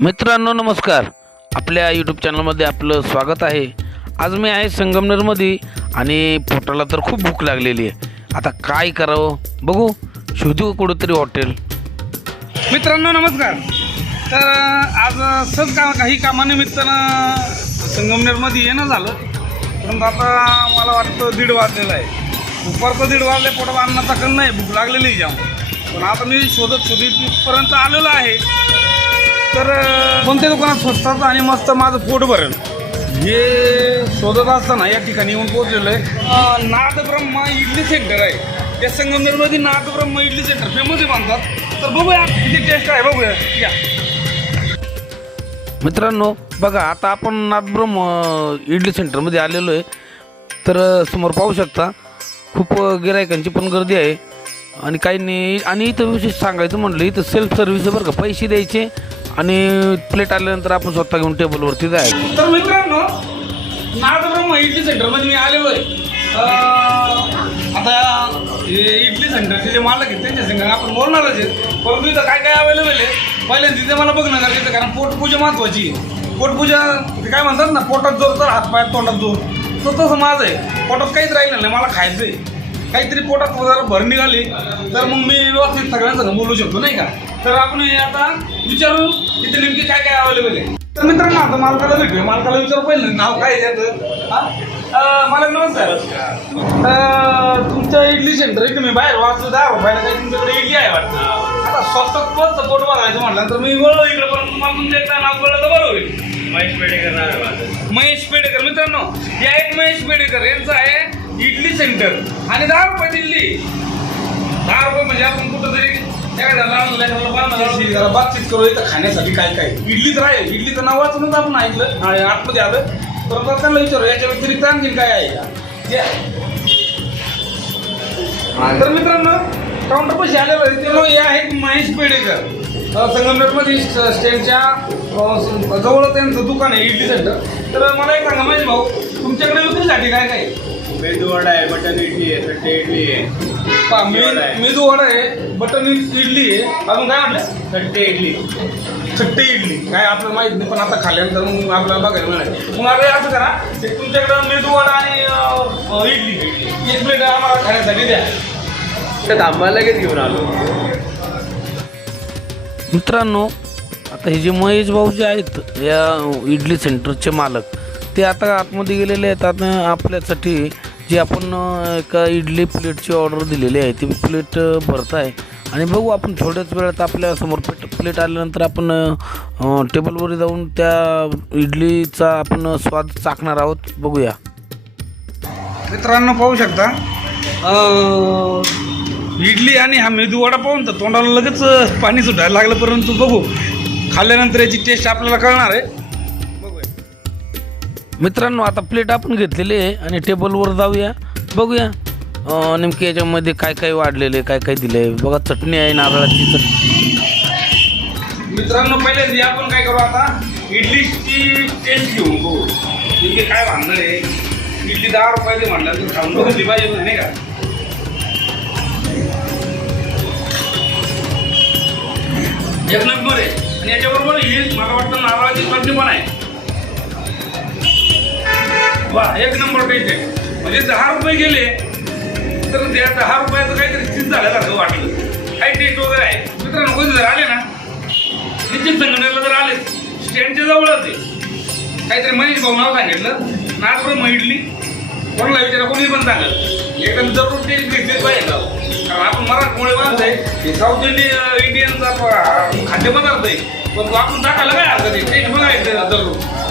मित्रांनो नमस्कार. आपल्या यूट्यूब चॅनलमध्ये आपलं स्वागत आहे. आज मी आहे संगमनेरमध्ये आणि पोटाला तर खूप भूक लागलेली आहे. आता काय करावं? बघू. शोधू कुठंतरी हॉटेल मित्रांनो नमस्कार. तर आज सज का काही कामानिमित्तानं संगमनेरमध्ये येणं झालं. परंतु आता मला वाटतं दीड वाजलेलं आहे. दुपारचं दीड वाजले पोटाला अन्नाचा कण नाही भूक लागलेली जाऊन. जाम पण आता मी शोधत शोधितपर्यंत आलेलो आहे. तर कोणत्या दुकानात स्वस्तात आणि मस्त माझं पोट भरेल. हे शोधत असताना या ठिकाणी येऊन पोहोचलेलो आहे. अं, नादब्रह्म इडली सेंटर आहे. या संगमनेरमध्ये नादब्रह्म इडली सेंटर फेमस आहे बांधतात तर बघूया किती टेस्ट आहे बघूया. या. मित्रांनो बघा आता आपण नादब्रह्म इडली सेंटरमध्ये आलेलो आहे. तर समोर पाहू शकता खूप गिरायकांची पण गर्दी आहे. आणि काही नाही आणि इथं विशेष सांगायचं म्हटलं इथं सेल्फ सर्व्हिस आहे बरं का. पैसे द्यायचे आणि प्लेट आल्यानंतर आपण स्वतः घेऊन टेबलवरती जायचं. तर मित्रांनो नादब्रह्म इडली सेंटरमध्ये मी आलेलो आहे आता हे इडली सेंटरचे जे मालक आहेत त्यांच्या सेंटर आपण बोलणारच आहेत. परंतु इथं काय काय अवेलेबल आहे पहिल्यांदा तिथे मला बघणं गरजेचं कारण पोटपूजा महत्त्वाची आहे. पोटपूजा ते काय म्हणतात ना पोटात जोर तर हातपायात तोंडात जोर. तर तसं माझं आहे. पोटात काहीच राहिलं नाही मला खायचं आहे काहीतरी पोटात जरा भर निघाली तर मग मी व्यवस्थित सगळ्यांसंग बोलू शकतो नाही का? तर आपण हे आता विचारू तिथे नेमकी काय काय अवेलेबल आहे. तर मित्रांनो आता मालकाला भेटूया. मालकाला विचारू पहिलं नाव काय त्याचं? हा? अं, मालक नमस्कार. अं, तुमचं इडली सेंटर आहे तुम्ही बाहेर वाचलं दहा रुपयाला काही तुमच्याकडे इडली आहे वाटतं. आता स्वस्त पोट बघायचं म्हटलं तर मी वळलो इकडे पण तुम्हाला तुमचं एकदा नाव कळलं तर बरं होईल. महेश पेडेकर महेश पेडेकर. मित्रांनो हे आहेत महेश पेडेकर. यांचं आहे इडली सेंटर आणि दहा रुपये दिल्ली. दहा रुपये म्हणजे आपण कुठं तरी एखाद्या लहान लेकराला बांधलं जरा बातचीत करू इथं खाण्यासाठी काय काय? इडली तर आहे इडलीचं नाव वाचूनच आपण ऐकलं. आणि आतमध्ये आलं. तर त्यांना विचारू याच्या व्यतिरिक्त आणखीन काय आहे का. तर मित्रांनो काउंटर पैसे आलेलं ते हे आहेत महेश पेडेकर. संगमनेरमध्ये स- स्टँडच्या अ, जवळ त्यांचं दुकान आहे इडली सेंटर तर मला एक सांगा महेश भाऊ तुमच्याकडे विक्रीसाठी काय काय? मेदू वडा आहे मटन इडली आहे सट्टे इडली आहे. पहा, मे- आहे. मेदू वडा आहे बटन इडली आहे. अजून काय म्हटलं? सट्टे इडली. छट्टे इडली. काय आपल्याला माहीत नाही पण आता खाल्ल्यानंतर मग आपल्याला बघायला मिळाल मग आता असं करा ते तुमच्याकडं मेदू वडा आणि अ, इडली. एक प्लेट आम्हाला खाण्यासाठी द्या. तर थांबायला लगेच घेऊन आलो. मित्रांनो आता हे जे महेश भाऊ जे आहेत या इडली सेंटरचे मालक ते आता आतमध्ये गेलेले आहेत. आता आपल्यासाठी जे आपण एका इडली प्लेटची ऑर्डर दिलेली आहे ती प्लेट भरत आहे आणि बघू आपण थोड्याच वेळात आपल्यासमोर प्लेट प्लेट आल्यानंतर आपण टेबलवर जाऊन त्या इडलीचा आपण स्वाद चाकणार आहोत. बघूया. मित्रांनो पाहू शकता. इडली आणि हा मेदू वडा पाहून तर तोंडाला लगेच पाणी सुटायला लागलं. परंतु बघू खाल्ल्यानंतर याची टेस्ट आपल्याला कळणार आहे. बघूया मित्रांनो आता प्लेट आपण घेतलेली आहे आणि टेबलवर जाऊया. बघूया नेमके याच्यामध्ये काय काय वाढलेले काय काय दिलं आहे बघा चटणी आहे नारळाची चटणी मित्रांनो पहिले आपण काय करू आता? इडलीची टेस्ट घेऊन बघू. इथे काय भांडणार आहे? इडली दहा रुपयाची म्हणलं तर खाऊन बघितली पाहिजे नाही का? एक नंबर आहे. आणि याच्याबरोबर ही मला वाटतं नारळाची चटणी पण आहे. वा एक नंबर टेस्ट आहे म्हणजे दहा रुपये गेले तर त्या दहा रुपयाचं काहीतरी चीज झाल्यासारखं वाटलं. काही टेस्ट वगैरे आहे. मित्रांनो कोणी जर आले ना निश्चित संघटनेला जर आले स्टँडच्या जवळच आहे. काहीतरी मनीष भाऊ नाव सांगितलं. नागपूर महिडली कोणाला विचारा कोणी पण सांगत एकदम जरूर टेस्ट घेतलीच पाहिजे कारण आपण मराठमोळे माणसं आहे. साऊथ इंडियन इंडियनचा प- खाद्यपदार्थ आहे पण तो आपण दाखवायला काय हरकत आहे? टेस्ट बघायचं जरूर.